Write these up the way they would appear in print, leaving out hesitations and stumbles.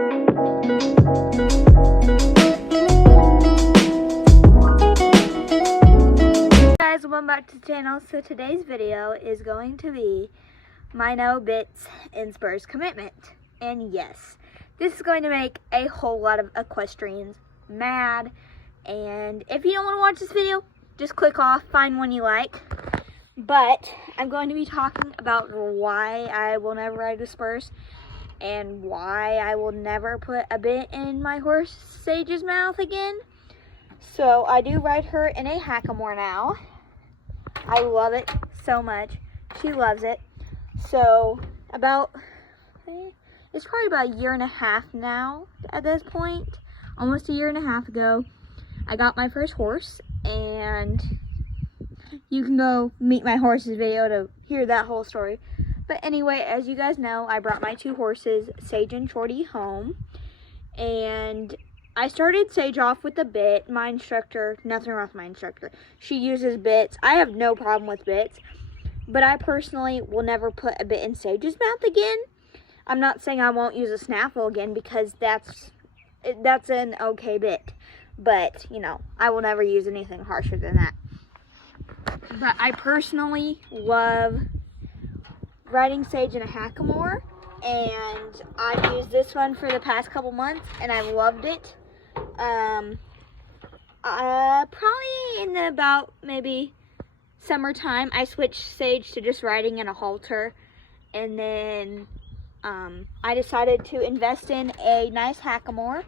Guys, welcome back to the channel. So today's video is going to be my no bits in Spurs commitment. And yes, this is going to make a whole lot of equestrians mad. And if you don't want to watch this video, just click off, find one you like. But I'm going to be talking about why I will never ride with Spurs and why I will never put a bit in my horse Sage's mouth again. So I do ride her in a hackamore now. I love it so much. She loves it. So it's probably about a year and a half now at this point. Almost a year and a half ago, I got my first horse, and you can go meet my horse's video to hear that whole story. But anyway, as you guys know, I brought my two horses, Sage and Shorty, home. And I started Sage off with a bit. My instructor, nothing wrong with my instructor. She uses bits. I have no problem with bits. But I personally will never put a bit in Sage's mouth again. I'm not saying I won't use a snaffle again because that's an okay bit. But, you know, I will never use anything harsher than that. But I personally love riding Sage in a hackamore. And I've used this one for the past couple months, and I've loved it. Probably in about maybe summertime, I switched Sage to just riding in a halter, and then I decided to invest in a nice hackamore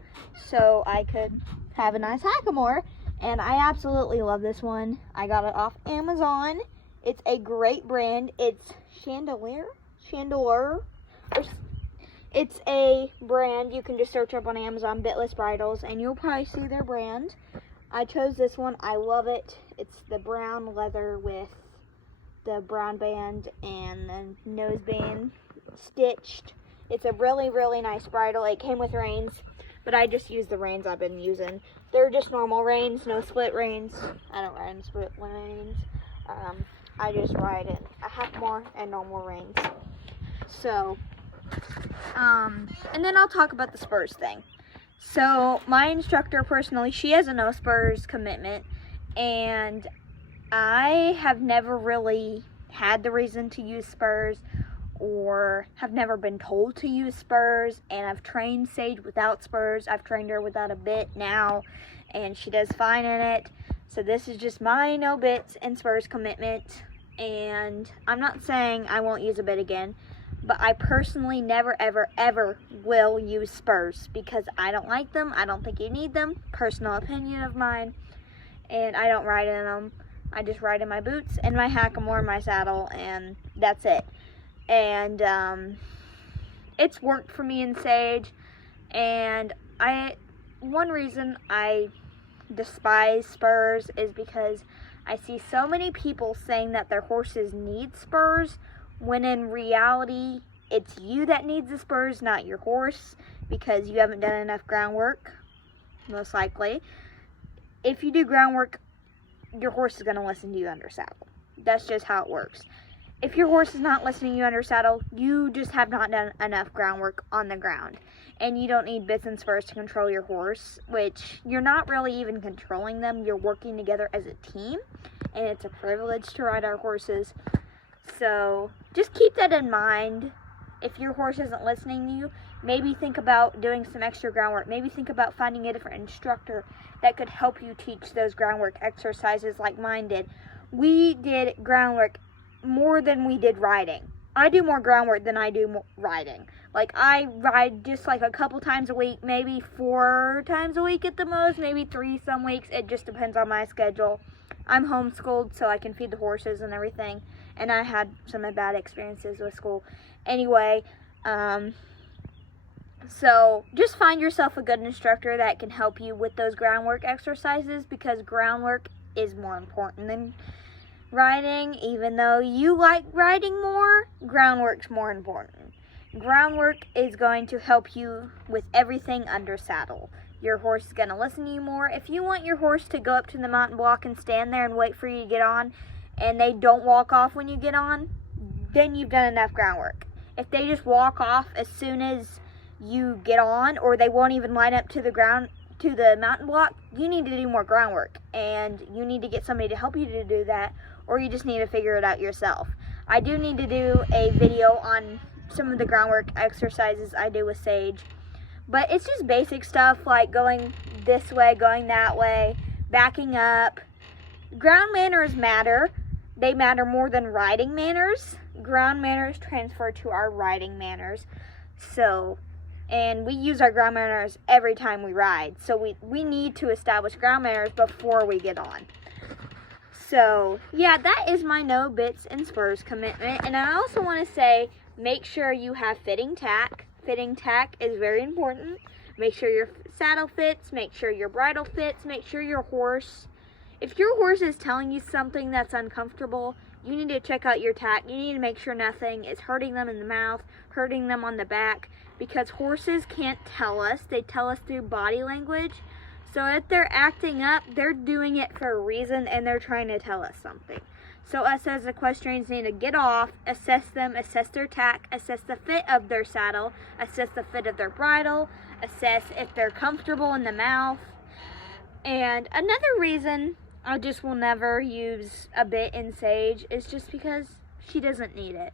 so I could have a nice hackamore, and I absolutely love this one. I got it off Amazon. It's a great brand. It's Chandelier. It's a brand. You can just search up on Amazon, Bitless Bridles, and you'll probably see their brand. I chose this one. I love it. It's the brown leather with the brown band and the nose band stitched. It's a really, really nice bridle. It came with reins, but I just use the reins I've been using. They're just normal reins, no split reins. I don't ride in split reins. I just ride in a hackamore and normal reins. So, and then I'll talk about the Spurs thing. So, my instructor personally, she has a no Spurs commitment, and I have never really had the reason to use Spurs, or have never been told to use Spurs, and I've trained Sage without Spurs. I've trained her without a bit now, and she does fine in it. So this is just my no bits and Spurs commitment, and I'm not saying I won't use a bit again, but I personally never, ever, ever will use Spurs because I don't like them. I don't think you need them. Personal opinion of mine. And I don't ride in them. I just ride in my boots and my hackamore and my saddle, and that's it. And it's worked for me in Sage. And one reason I despise Spurs is because I see so many people saying that their horses need Spurs, when in reality, it's you that needs the Spurs, not your horse, because you haven't done enough groundwork, most likely. If you do groundwork, your horse is going to listen to you under saddle. That's just how it works. If your horse is not listening to you under saddle, you just have not done enough groundwork on the ground. And you don't need bits and spurs to control your horse, which you're not really even controlling them. You're working together as a team, and it's a privilege to ride our horses. So just keep that in mind. If your horse isn't listening to you, maybe think about doing some extra groundwork. Maybe think about finding a different instructor that could help you teach those groundwork exercises like mine did. We did groundwork more than we did riding. I do more groundwork than I do riding. Like, I ride just like a couple times a week, maybe 4 times a week at the most, maybe 3 some weeks. It just depends on my schedule. I'm homeschooled, so I can feed the horses and everything. And I had some bad experiences with school. Anyway, so just find yourself a good instructor that can help you with those groundwork exercises, because groundwork is more important than riding. Even though you like riding more, groundwork's more important. Groundwork is going to help you with everything under saddle. Your horse is going to listen to you more. If you want your horse to go up to the mountain block and stand there and wait for you to get on, and they don't walk off when you get on, then you've done enough groundwork. If they just walk off as soon as you get on, or they won't even line up to the ground, to the mountain block, you need to do more groundwork, and you need to get somebody to help you to do that, or you just need to figure it out yourself. I do need to do a video on some of the groundwork exercises I do with Sage, but it's just basic stuff like going this way, going that way, backing up. Ground manners matter. They matter more than riding manners. Ground manners transfer to our riding manners. So, and we use our ground manners every time we ride. So we need to establish ground manners before we get on. So, yeah, that is my no bits and spurs commitment. And I also want to say, make sure you have fitting tack. Fitting tack is very important. Make sure your saddle fits, make sure your bridle fits, make sure your horse, if your horse is telling you something that's uncomfortable, you need to check out your tack. You need to make sure nothing is hurting them in the mouth, hurting them on the back, because horses can't tell us. They tell us through body language. So if they're acting up, they're doing it for a reason, and they're trying to tell us something. So us as equestrians need to get off, assess them, assess their tack, assess the fit of their saddle, assess the fit of their bridle, assess if they're comfortable in the mouth. And another reason I just will never use a bit in Sage is just because she doesn't need it.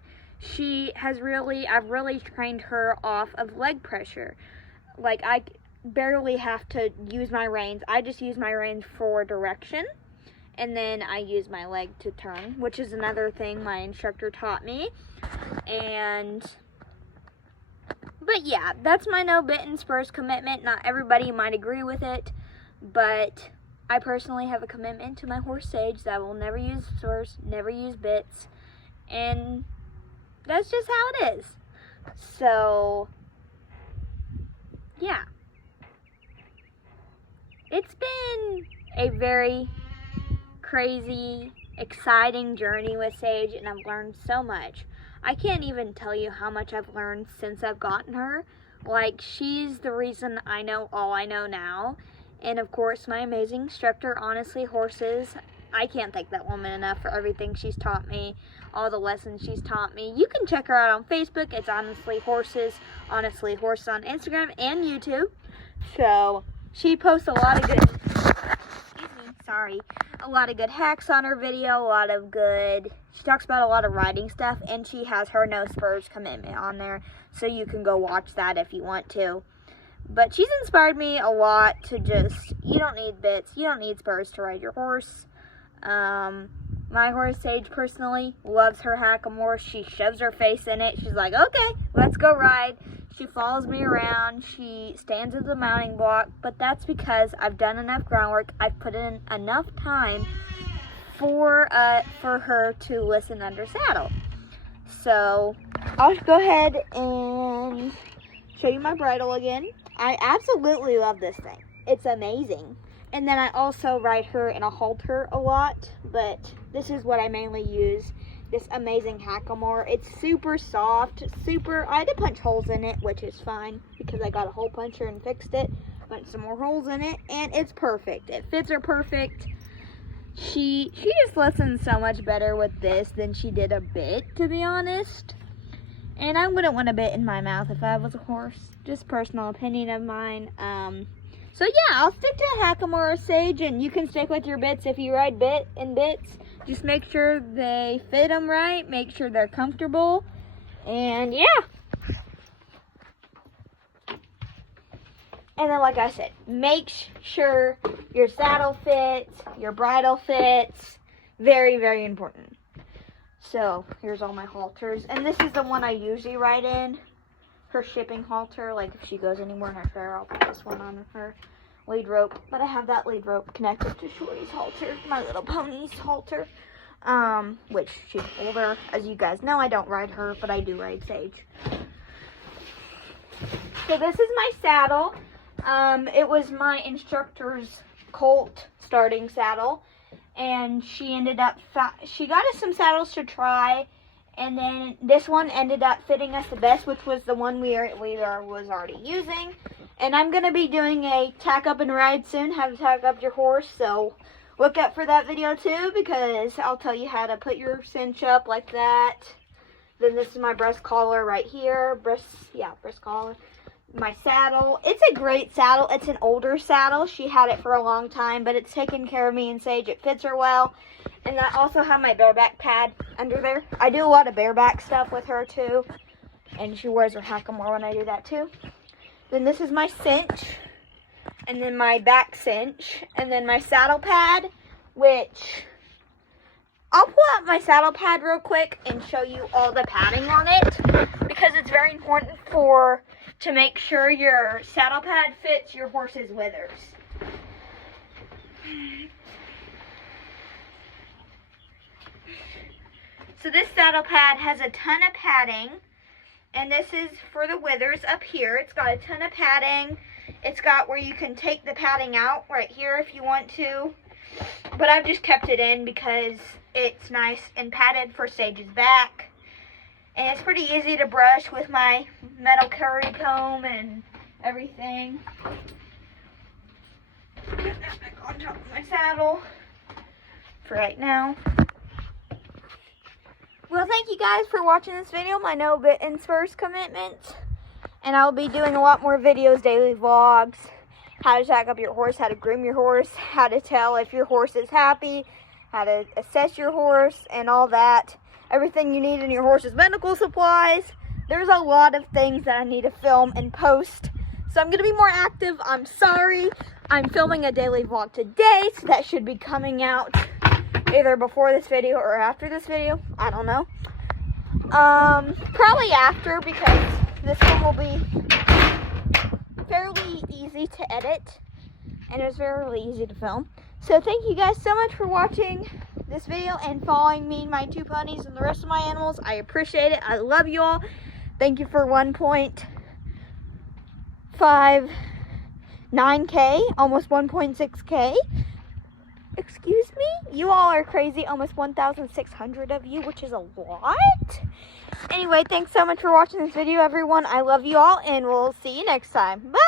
I've really trained her off of leg pressure. Like, I barely have to use my reins. I just use my reins for direction, and then I use my leg to turn, which is another thing my instructor taught me. But yeah, that's my no bit and spurs commitment. Not everybody might agree with it, but I personally have a commitment to my horse Sage that I will never use spurs, never use bits, and that's just how it is. So, yeah. It's been a very crazy, exciting journey with Sage, and I've learned so much. I can't even tell you how much I've learned since I've gotten her. Like, she's the reason I know all I know now. And of course, my amazing instructor. Honestly, horses, I can't thank that woman enough for everything she's taught me, all the lessons she's taught me. You can check her out on Facebook. It's Honestly Horses on Instagram and YouTube. So, she posts a lot of good hacks on her video, she talks about a lot of riding stuff, and she has her no spurs commitment on there, so you can go watch that if you want to. But she's inspired me a lot to just, you don't need bits, you don't need spurs to ride your horse. My horse Sage personally loves her hackamore. She shoves her face in it. She's like, okay, let's go ride. She follows me around. She stands at the mounting block, but that's because I've done enough groundwork. I've put in enough time for her to listen under saddle. So I'll go ahead and show you my bridle again. I absolutely love this thing. It's amazing. And then I also ride her in a halter a lot, but this is what I mainly use. This amazing hackamore. It's super soft, I had to punch holes in it, which is fine because I got a hole puncher and fixed it. Punched some more holes in it, and it's perfect. It fits her perfect. She just listens so much better with this than she did a bit, to be honest. And I wouldn't want a bit in my mouth if I was a horse. Just personal opinion of mine. So yeah, I'll stick to hackamore or Sage, and you can stick with your bits if you ride bits. Just make sure they fit them right, make sure they're comfortable, and yeah. And then, like I said, make sure your saddle fits, your bridle fits. Very, very important. So, here's all my halters. And this is the one I usually ride in. Her shipping halter. Like, if she goes anywhere in her fair, I'll put this one on her lead rope. But I have that lead rope connected to Shorty's halter, My Little Pony's halter. Which she's older. As you guys know, I don't ride her, but I do ride Sage. So, this is my saddle. It was my instructor's Colt starting saddle, and she ended up, she got us some saddles to try, and then this one ended up fitting us the best, which was the one we was already using. And I'm going to be doing a tack up and ride soon, how to tack up your horse, so look out for that video too, because I'll tell you how to put your cinch up like that. Then this is my breast collar right here, breast collar. my saddle. It's a great saddle. It's an older saddle. She had it for a long time, but it's taken care of me and Sage. It fits her well. And I also have my bareback pad under there. I do a lot of bareback stuff with her too. And she wears her hackamore when I do that too. Then this is my cinch. And then my back cinch. And then my saddle pad, which I'll pull out my saddle pad real quick and show you all the padding on it. Because it's very important to make sure your saddle pad fits your horse's withers. So this saddle pad has a ton of padding, and this is for the withers up here. It's got a ton of padding. It's got where you can take the padding out right here if you want to, but I've just kept it in because it's nice and padded for Sage's back. And it's pretty easy to brush with my metal curry comb and everything. Put that back on top of my saddle for right now. Well, thank you guys for watching this video, my no bit and spurs commitment. And I'll be doing a lot more videos, daily vlogs, how to tack up your horse, how to groom your horse, how to tell if your horse is happy, how to assess your horse, and all that. Everything you need in your horse's medical supplies. There's a lot of things that I need to film and post. So I'm going to be more active. I'm sorry. I'm filming a daily vlog today, so that should be coming out either before this video or after this video. I don't know. Probably after, because this one will be fairly easy to edit. And it's fairly easy to film. So thank you guys so much for watching this video and following me, my 2 ponies, and the rest of my animals. I appreciate it. I love you all. Thank you for 1.59K, almost 1.6K. Excuse me? You all are crazy. Almost 1,600 of you, which is a lot. Anyway, thanks so much for watching this video, everyone. I love you all, and we'll see you next time. Bye!